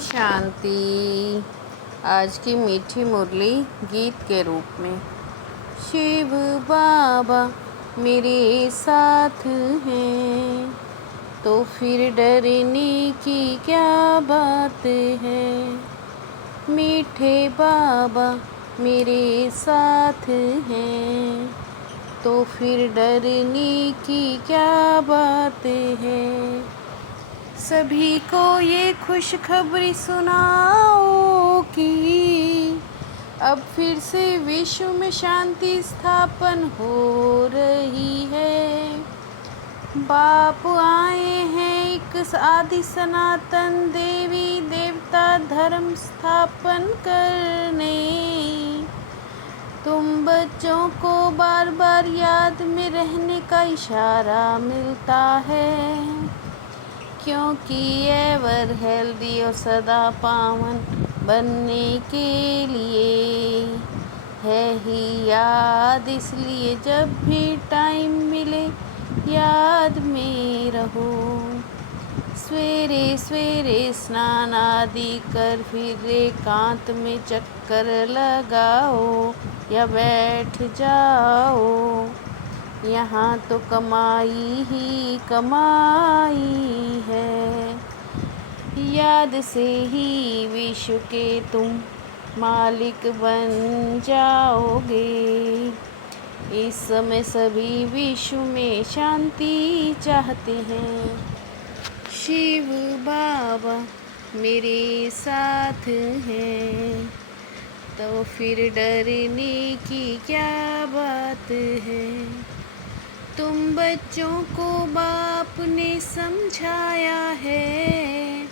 शांति। आज की मीठी मुरली गीत के रूप में। शिव बाबा मेरे साथ हैं तो फिर डरने की क्या बात है। मीठे बाबा मेरे साथ हैं तो फिर डरने की क्या बात है। सभी को ये खुशखबरी सुनाओ कि अब फिर से विश्व में शांति स्थापन हो रही है। बाप आए हैं एक आदि सनातन देवी देवता धर्म स्थापन करने। तुम बच्चों को बार बार याद में रहने का इशारा मिलता है, क्योंकि एवर हेल्दी और सदा पावन बनने के लिए है ही याद। इसलिए जब भी टाइम मिले याद में रहो। सवेरे सवेरे स्नान आदि कर फिर एकांत में चक्कर लगाओ या बैठ जाओ। यहाँ तो कमाई ही कमाई है। याद से ही विश्व के तुम मालिक बन जाओगे। इस समय सभी विश्व में शांति चाहते हैं। शिव बाबा मेरे साथ हैं तो फिर डरने की क्या बात है। तुम बच्चों को बाप ने समझाया है,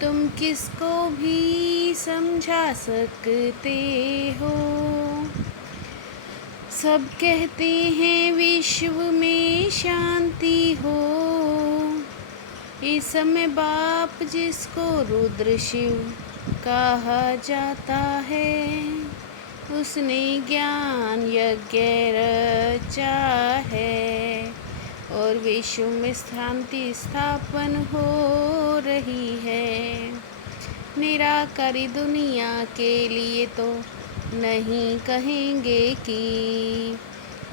तुम किसको भी समझा सकते हो। सब कहते हैं विश्व में शांति हो। इस समय बाप जिसको रुद्र शिव कहा जाता है, उसने ज्ञान यज्ञ रचा है और विश्व में शांति स्थापन हो रही है। निराकारी दुनिया के लिए तो नहीं कहेंगे कि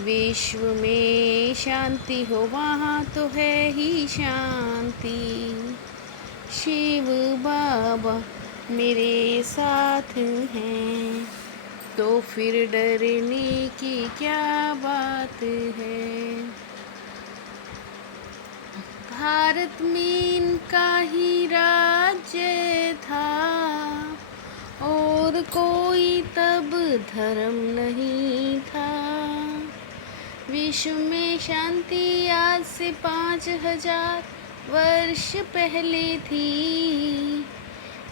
विश्व में शांति हो, वहाँ तो है ही शांति। शिव बाबा मेरे साथ हैं तो फिर डरने की क्या बात है। भारत में इनका ही राज्य था और कोई तब धर्म नहीं था। विश्व में शांति आज से 5000 वर्ष पहले थी।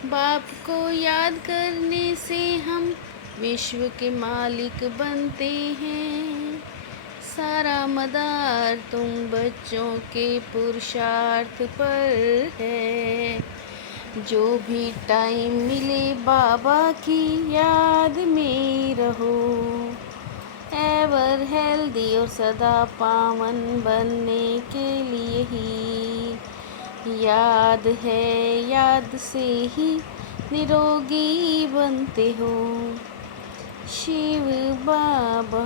बाप को याद करने से हम विश्व के मालिक बनते हैं। सारा मदार तुम बच्चों के पुरुषार्थ पर है। जो भी टाइम मिले बाबा की याद में रहो। एवर हेल्दी और सदा पावन बनने के लिए ही याद है। याद से ही निरोगी बनते हो। शिव बाबा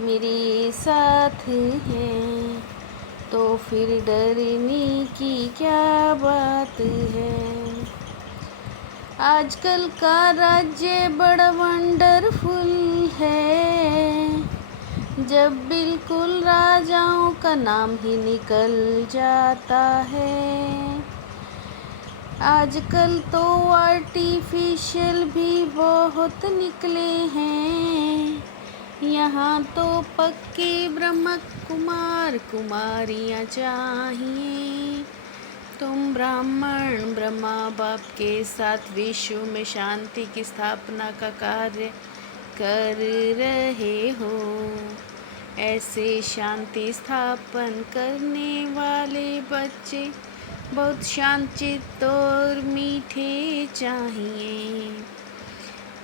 मेरे साथ हैं तो फिर डरने की क्या बात है। आजकल का राज्य बड़ा वंडरफुल है, जब बिल्कुल राजाओं का नाम ही निकल जाता है। आजकल तो आर्टिफिशियल भी बहुत निकले हैं। यहाँ तो पक्के ब्रह्म कुमार कुमारियाँ चाहिए। तुम ब्राह्मण ब्रह्मा बाप के साथ विश्व में शांति की स्थापना का कार्य कर रहे हो। ऐसे शांति स्थापन करने वाले बच्चे बहुत शांतचित्त और मीठे चाहिए।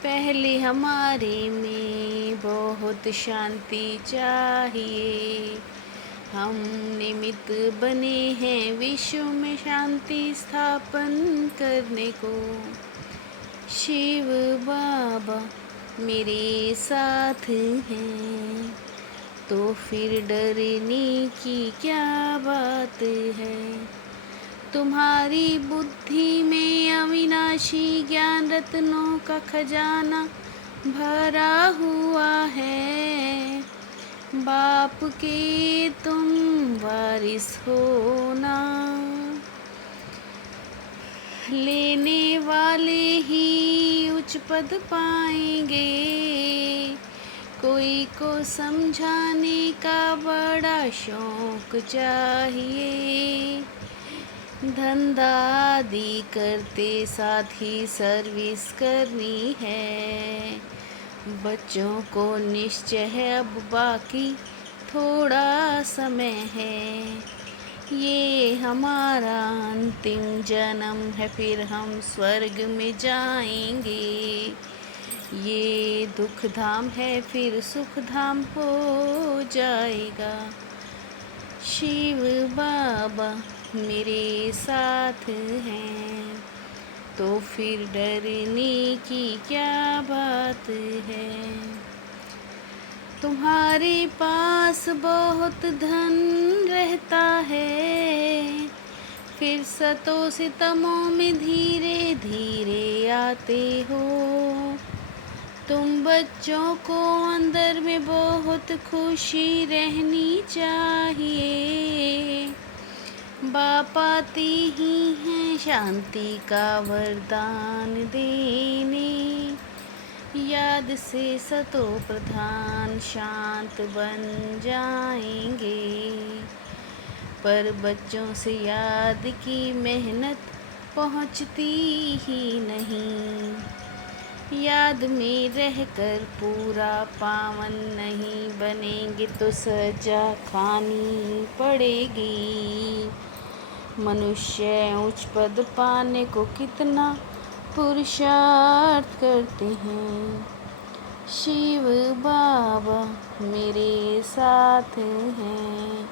पहले हमारे में बहुत शांति चाहिए। हम निमित्त बने हैं विश्व में शांति स्थापन करने को। शिव बाबा मेरे साथ हैं, तो फिर डरने की क्या बात है। तुम्हारी बुद्धि में अविनाशी ज्ञान रत्नों का खजाना भरा हुआ है। बाप के तुम वारिस हो ना, लेने वाले ही उच्च पद पाएंगे। कोई को समझाने का बड़ा शौक चाहिए। धंधा आदि करते साथ ही सर्विस करनी है। बच्चों को निश्चय है अब बाकी थोड़ा समय है। ये हमारा अंतिम जन्म है, फिर हम स्वर्ग में जाएंगे। ये दुख धाम है, फिर सुख धाम हो जाएगा। शिव बाबा मेरे साथ हैं, तो फिर डरने की क्या बात है। तुम्हारे पास बहुत धन रहता है, फिर सतो सितमों में धीरे धीरे आते हो। तुम बच्चों को अंदर में बहुत खुशी रहनी चाहिए। बाप आते ही हैं शांति का वरदान देने। याद से सतो प्रधान शांत बन जाएंगे। पर बच्चों से याद की मेहनत पहुँचती ही नहीं। याद में रहकर पूरा पावन नहीं बनेंगे तो सजा खानी पड़ेगी। मनुष्य उच्च पद पाने को कितना पुरुषार्थ करते हैं। शिव बाबा मेरे साथ हैं,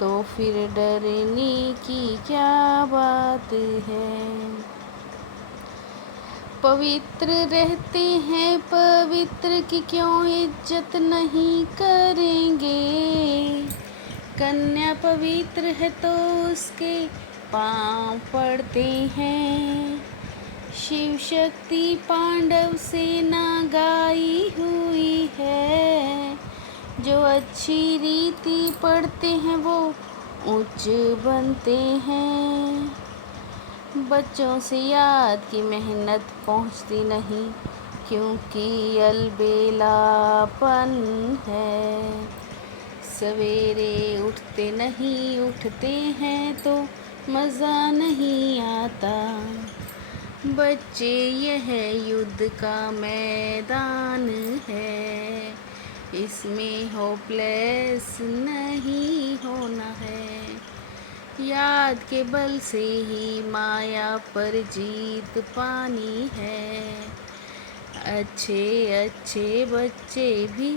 तो फिर डरने की क्या बात है। पवित्र रहते हैं, पवित्र की क्यों इज्जत नहीं करेंगे। कन्या पवित्र है तो उसके पाँव पड़ते हैं। शिव शक्ति पांडव सेना गाई हुई है। जो अच्छी रीति पढ़ते हैं वो उच्च बनते हैं। बच्चों से याद की मेहनत पहुँचती नहीं, क्योंकि अलबेलापन है। सवेरे उठते नहीं, उठते हैं तो मज़ा नहीं आता। बच्चे यह युद्ध का मैदान है, इसमें होपलेस नहीं होना है। याद के बल से ही माया पर जीत पानी है। अच्छे अच्छे बच्चे भी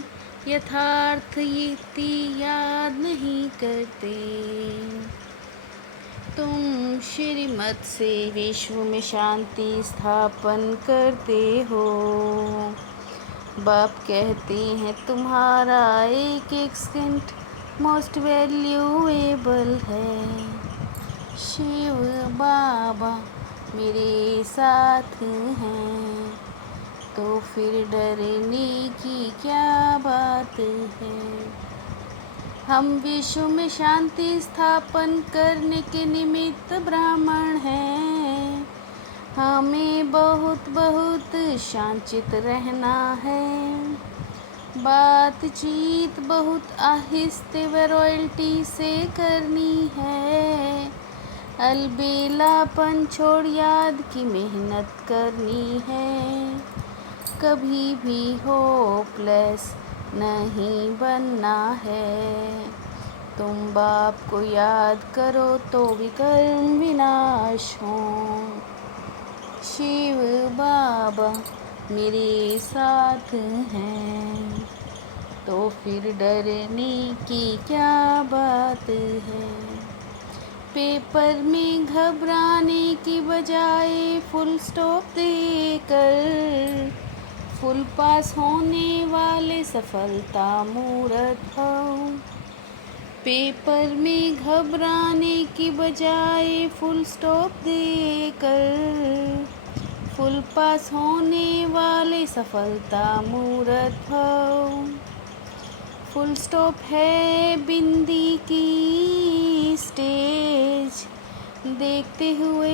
यथार्थ युक्ति याद नहीं करते। तुम श्रीमत से विश्व में शांति स्थापन करते हो। बाप कहते हैं तुम्हारा एक एक सेकंड मोस्ट वैल्यूएबल है। शिव बाबा मेरे साथ हैं, तो फिर डरने की क्या बात है। हम विश्व में शांति स्थापन करने के निमित्त ब्राह्मण हैं। हमें बहुत बहुत शांतित रहना है। बातचीत बहुत आहिस्ते व रॉयल्टी से करनी है। अलबेलापन छोड़ याद की मेहनत करनी है। कभी भी होपलेस नहीं बनना है। तुम बाप को याद करो तो विकर्म विनाश हो। शिव बाबा मेरे साथ हैं, तो फिर डरने की क्या बात है। पेपर में घबराने की बजाय फुल स्टॉप देकर फुल पास होने वाले सफलता मूर्त हो। पेपर में घबराने की बजाय फुल स्टॉप देकर फुल पास होने वाले सफलता मूर्त हो। फुल स्टॉप है बिंदी की स्टेज देखते हुए